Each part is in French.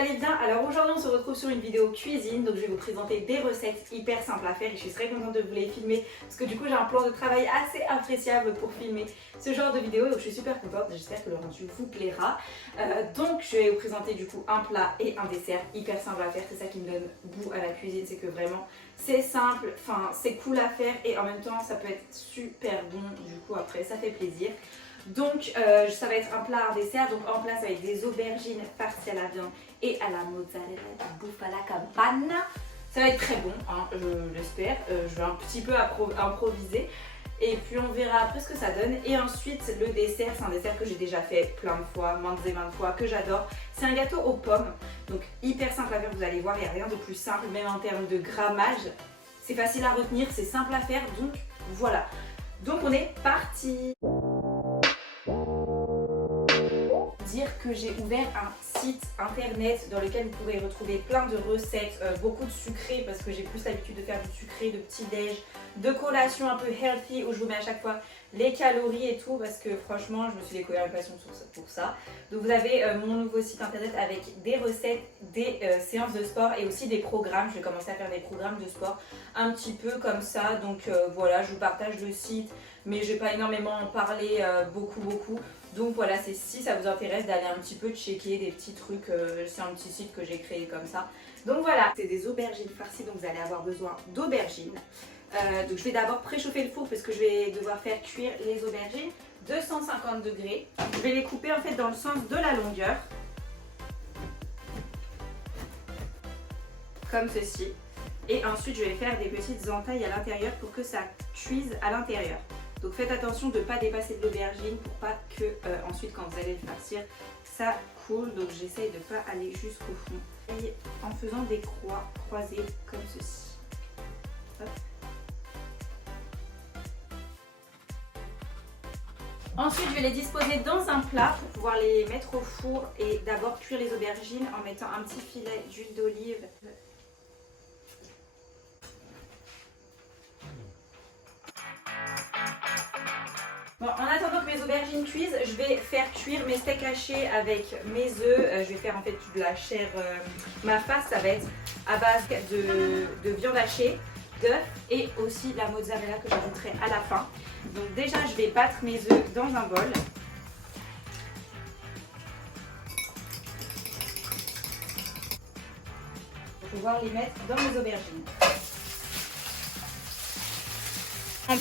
allez bien? Alors aujourd'hui on se retrouve sur une vidéo cuisine, donc je vais vous présenter des recettes hyper simples à faire et je suis très contente de vous les filmer parce que du coup j'ai un plan de travail assez appréciable pour filmer ce genre de vidéo, donc je suis super contente, j'espère que le rendu vous plaira. Donc je vais vous présenter du coup un plat et un dessert hyper simple à faire, c'est ça qui me donne goût à la cuisine, c'est que vraiment c'est simple, enfin c'est cool à faire et en même temps ça peut être super bon, du coup après ça fait plaisir. Donc ça va être un plat, un dessert, donc en plat ça va être des aubergines farcies à la viande et à la mozzarella di bufala campana. Ça va être très bon, hein, je l'espère, je vais un petit peu improviser et puis on verra après ce que ça donne. Et ensuite le dessert, c'est un dessert que j'ai déjà fait plein de fois, maintes et maintes fois, que j'adore. C'est un gâteau aux pommes, donc hyper simple à faire, vous allez voir, il n'y a rien de plus simple, même en termes de grammage. C'est facile à retenir, c'est simple à faire, donc voilà. Donc on est parti. Dire que j'ai ouvert un site internet dans lequel vous pourrez retrouver plein de recettes, beaucoup de sucré parce que j'ai plus l'habitude de faire du sucré, de petit-déj, de collation un peu healthy où je vous mets à chaque fois les calories et tout parce que franchement je me suis découvert une passion pour ça. Donc vous avez mon nouveau site internet avec des recettes, des séances de sport et aussi des programmes. Je vais commencer à faire des programmes de sport un petit peu comme ça, donc voilà, je vous partage le site mais je vais pas énormément en parler beaucoup. Donc voilà, c'est si ça vous intéresse d'aller un petit peu checker des petits trucs, c'est un petit site que j'ai créé comme ça. Donc voilà, c'est des aubergines farcies, donc vous allez avoir besoin d'aubergines. Donc je vais d'abord préchauffer le four parce que je vais devoir faire cuire les aubergines 250 degrés. Je vais les couper en fait dans le sens de la longueur, comme ceci. Et ensuite je vais faire des petites entailles à l'intérieur pour que ça cuise à l'intérieur. Donc faites attention de ne pas dépasser de l'aubergine pour pas que ensuite quand vous allez le farcir ça coule. Donc j'essaye de ne pas aller jusqu'au fond et en faisant des croix croisées comme ceci. Hop. Ensuite je vais les disposer dans un plat pour pouvoir les mettre au four et d'abord cuire les aubergines en mettant un petit filet d'huile d'olive. Bon, en attendant que mes aubergines cuisent, je vais faire cuire mes steaks hachés avec mes œufs. Je vais faire en fait de la chair, ma farce ça va être à base de viande hachée, d'œufs et aussi la mozzarella que j'ajouterai à la fin. Donc déjà je vais battre mes œufs dans un bol. Pour pouvoir les mettre dans mes aubergines.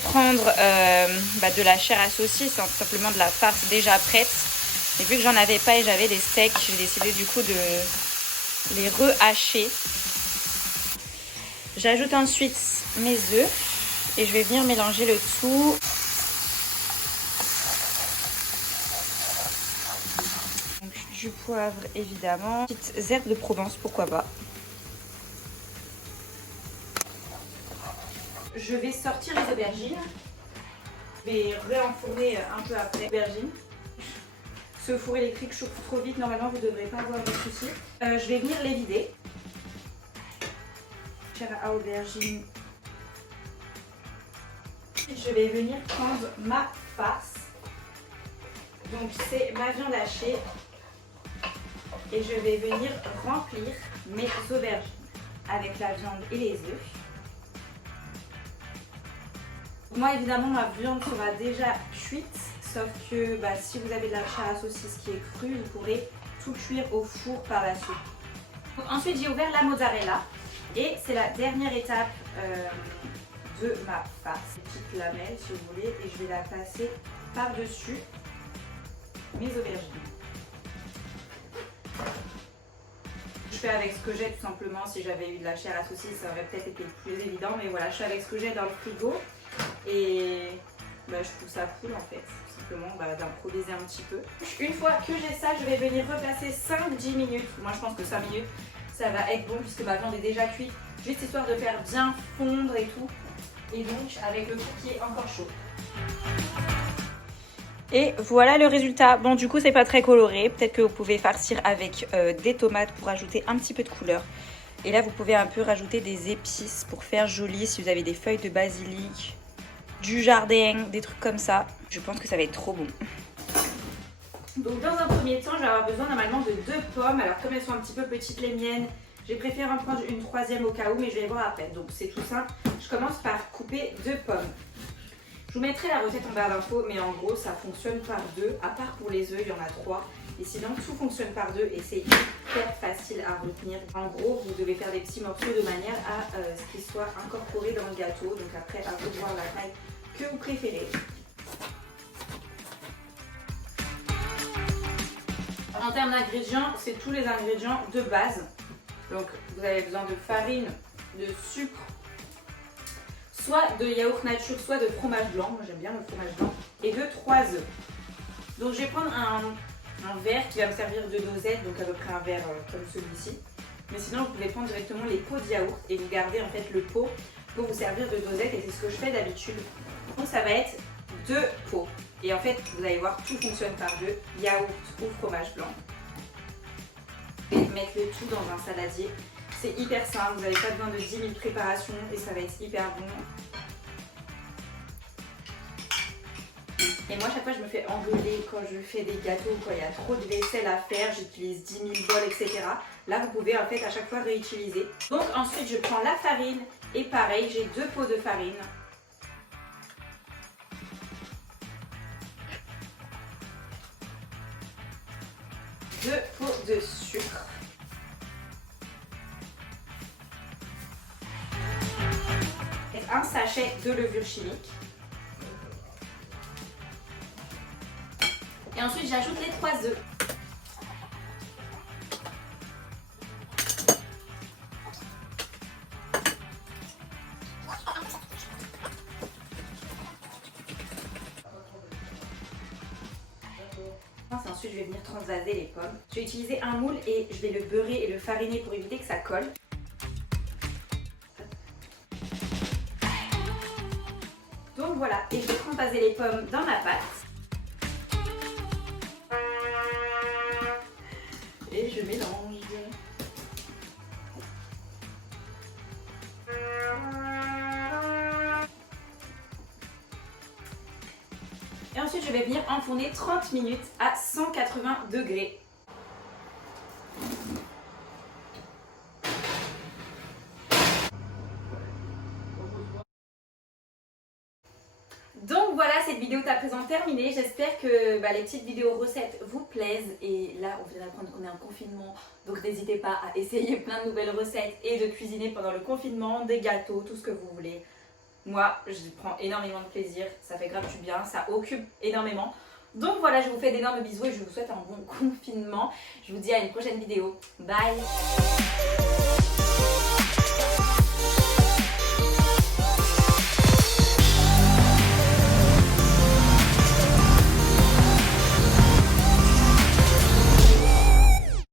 Prendre de la chair à saucisse, hein, tout simplement de la farce déjà prête. Et vu que j'en avais pas et j'avais des steaks, j'ai décidé du coup de les rehacher. J'ajoute ensuite mes œufs et je vais venir mélanger le tout. Donc, du poivre évidemment, petites herbes de Provence, pourquoi pas. Je vais sortir les aubergines. Je vais réenfourner un peu après l'aubergine. Ce four électrique chauffe trop vite, normalement vous ne devrez pas avoir de soucis. Je vais venir les vider. Chair à aubergine. Je vais venir prendre ma farce. Donc c'est ma viande hachée. Et je vais venir remplir mes aubergines avec la viande et les œufs. Moi évidemment ma viande sera déjà cuite, sauf que si vous avez de la chair à saucisse qui est crue, vous pourrez tout cuire au four par la suite. Donc, ensuite j'ai ouvert la mozzarella et c'est la dernière étape de ma farce. Petite lamelle si vous voulez et je vais la passer par-dessus mes aubergines. Je fais avec ce que j'ai tout simplement, si j'avais eu de la chair à saucisse ça aurait peut-être été plus évident, mais voilà je fais avec ce que j'ai dans le frigo. Et je trouve ça cool en fait, tout simplement d'improviser un petit peu. Une fois que j'ai ça, je vais venir repasser 5-10 minutes. Moi je pense que 5 minutes ça va être bon puisque ma viande est déjà cuite. Juste histoire de faire bien fondre et tout. Et donc avec le four qui est encore chaud. Et voilà le résultat. Bon du coup c'est pas très coloré. Peut-être que vous pouvez farcir avec des tomates pour ajouter un petit peu de couleur. Et là vous pouvez un peu rajouter des épices pour faire joli si vous avez des feuilles de basilic, du jardin, des trucs comme ça. Je pense que ça va être trop bon. Donc dans un premier temps, je vais avoir besoin normalement de 2 pommes. Alors comme elles sont un petit peu petites les miennes, j'ai préféré en prendre une 3e au cas où, mais je vais voir après. Donc c'est tout simple. Je commence par couper 2 pommes. Je vous mettrai la recette en barre d'infos, mais en gros ça fonctionne par 2. À part pour les œufs, il y en a 3. Et sinon tout fonctionne par 2 et c'est hyper facile à retenir. En gros, vous devez faire des petits morceaux de manière à ce qu'ils soient incorporés dans le gâteau. Donc après, à vous de voir la taille que vous préférez. En termes d'ingrédients, c'est tous les ingrédients de base. Donc vous avez besoin de farine, de sucre, soit de yaourt nature, soit de fromage blanc. Moi j'aime bien le fromage blanc. Et de 3 œufs. Donc je vais prendre un verre qui va me servir de dosette, donc à peu près un verre comme celui-ci. Mais sinon vous pouvez prendre directement les pots de yaourt et vous gardez en fait le pot pour vous servir de dosette et c'est ce que je fais d'habitude. Donc ça va être 2 pots. Et en fait, vous allez voir, tout fonctionne par 2, yaourt ou fromage blanc. Et mettre le tout dans un saladier. C'est hyper simple, vous n'avez pas besoin de 10 000 préparations et ça va être hyper bon. Et moi, chaque fois, je me fais engueuler quand je fais des gâteaux, quand il y a trop de vaisselle à faire, j'utilise 10 000 bols, etc. Là, vous pouvez en fait à chaque fois réutiliser. Donc ensuite, je prends la farine et pareil, j'ai 2 pots de farine. 2 pots de sucre. Et un sachet de levure chimique. Et ensuite, j'ajoute les 3 œufs. Ensuite, je vais venir transvaser les pommes. Je vais utiliser un moule et je vais le beurrer et le fariner pour éviter que ça colle. Donc voilà, et je vais transvaser les pommes dans ma pâte. Et je mélange. Et ensuite, je vais venir enfourner 30 minutes à 180 degrés. Donc voilà, cette vidéo est à présent terminée. J'espère que les petites vidéos recettes vous plaisent. Et là, on vient d'apprendre qu'on est en confinement. Donc n'hésitez pas à essayer plein de nouvelles recettes et de cuisiner pendant le confinement, des gâteaux, tout ce que vous voulez. Moi, je prends énormément de plaisir, ça fait grave du bien, ça occupe énormément. Donc voilà, je vous fais d'énormes bisous et je vous souhaite un bon confinement. Je vous dis à une prochaine vidéo. Bye!